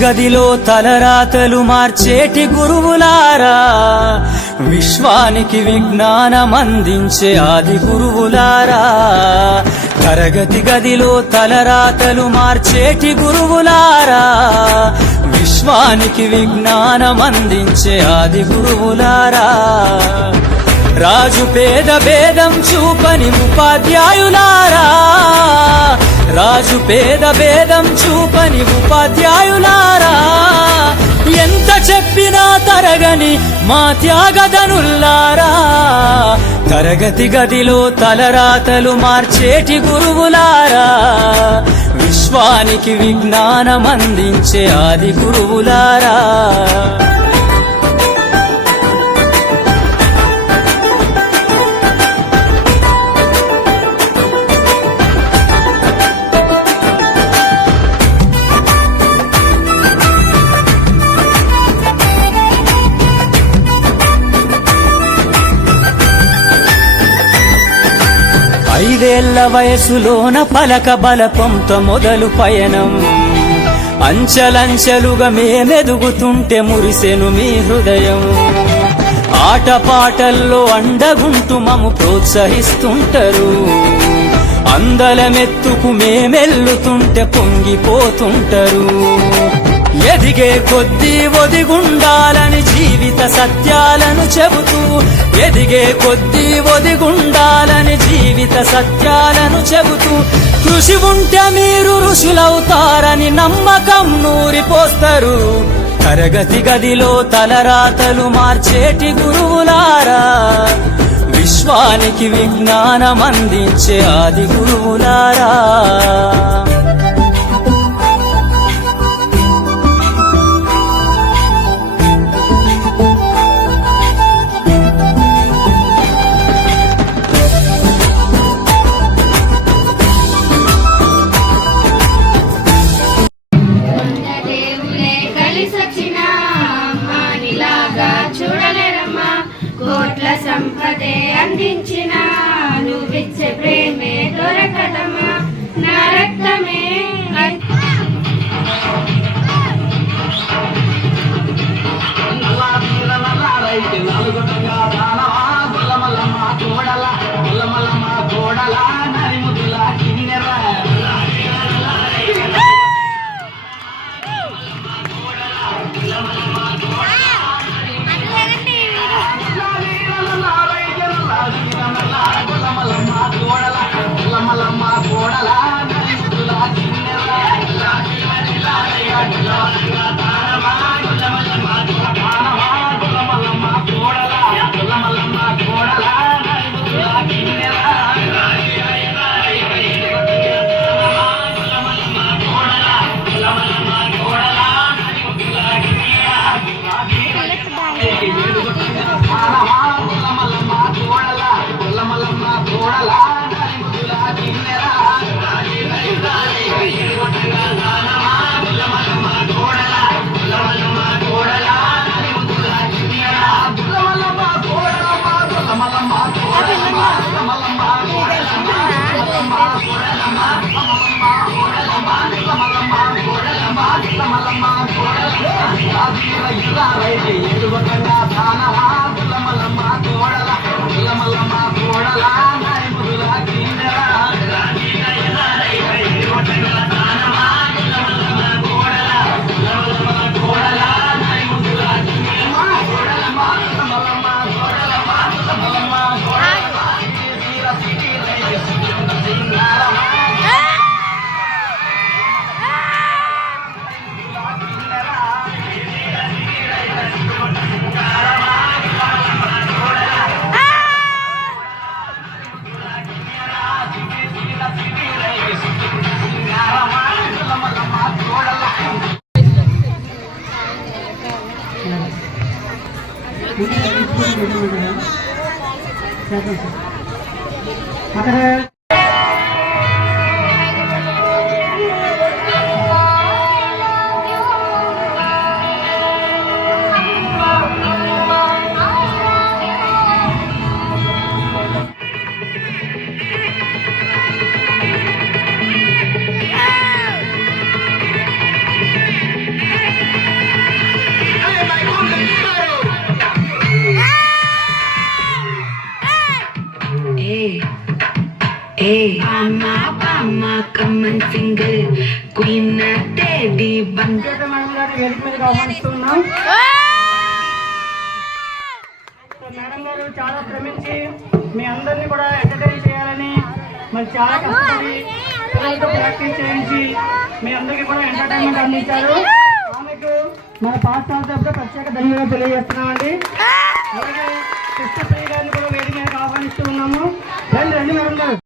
గదిలో తలరాతలు మార్చేటి గురువులారా, విశ్వానికి విజ్ఞానమందించే ఆది గురువులారా. తరగతి గదిలో తలరాతలు మార్చేటి గురువులారా, విశ్వానికి విజ్ఞానమందించే ఆది గురువులారా. రాజు పేద భేదం చూపని ఉపాధ్యాయులారా, రాజు పేద భేదం చూపని ఉపాధ్యాయులారా. ఎంత చెప్పినా తరగని మా త్యాగధనుల్లారా, తరగతి గదిలో తలరాతలు మార్చేటి గురువులారా, విశ్వానికి విజ్ఞానమందించే ఆది గురువులారా. ఐదేళ్ల వయసులోన పలక బలపంతో మొదలు పయనం, అంచెలంచెలుగా మేమెదుగుతుంటే మురిసెను మీ హృదయం. ఆటపాటల్లో అండగుంటూ మము ప్రోత్సహిస్తుంటారు, అందలమెత్తుకు మేమెల్లుతుంటే పొంగిపోతుంటారు. ఎదిగే కొద్దీ ఒదిగుండాలని జీవిత సత్యాలను చెబుతూ, ఎదిగే కొద్దీ ఒదిగుండాలని జీవిత సత్యాలను చెబుతూ, కృషి ఉంటే మీరు ఋషులవుతారని నమ్మకం నూరిపోస్తారు. తరగతి గదిలో తలరాతలు మార్చేటి గురువులారా, విశ్వానికి విజ్ఞానమందించే ఆది గురువులారా. కోట్ల సంపదే అందించిన నువ్విచ్చే ప్రేమే దొరకదమా, నా రక్తమే అక్కడ Bama, Bama, come and sing it. Queen Teddy, Banda. Madam గారు వేదిక మీదకి ఆహ్వానిస్తున్నాం. మేడం గారు చాలా శ్రమించి మీ అందరినీ కూడా ఎంటర్టైన్ చేయాలని మరి చాలా కష్టపడి పిల్లలతో ప్రాక్టీస్ చేయించి మీ అందరికీ కూడా ఎంటర్టైన్మెంట్ అందించారు. ఆమెకు మన పాఠశాల తరఫున ప్రత్యేక ధన్యవాదాలు తెలియజేస్తున్నామండి. అలాగే కృష్ణప్రియ గారిని కూడా వేదిక మీదకి ఆహ్వానిస్తూ ఉన్నాము. రండి రండి మేడం గారు.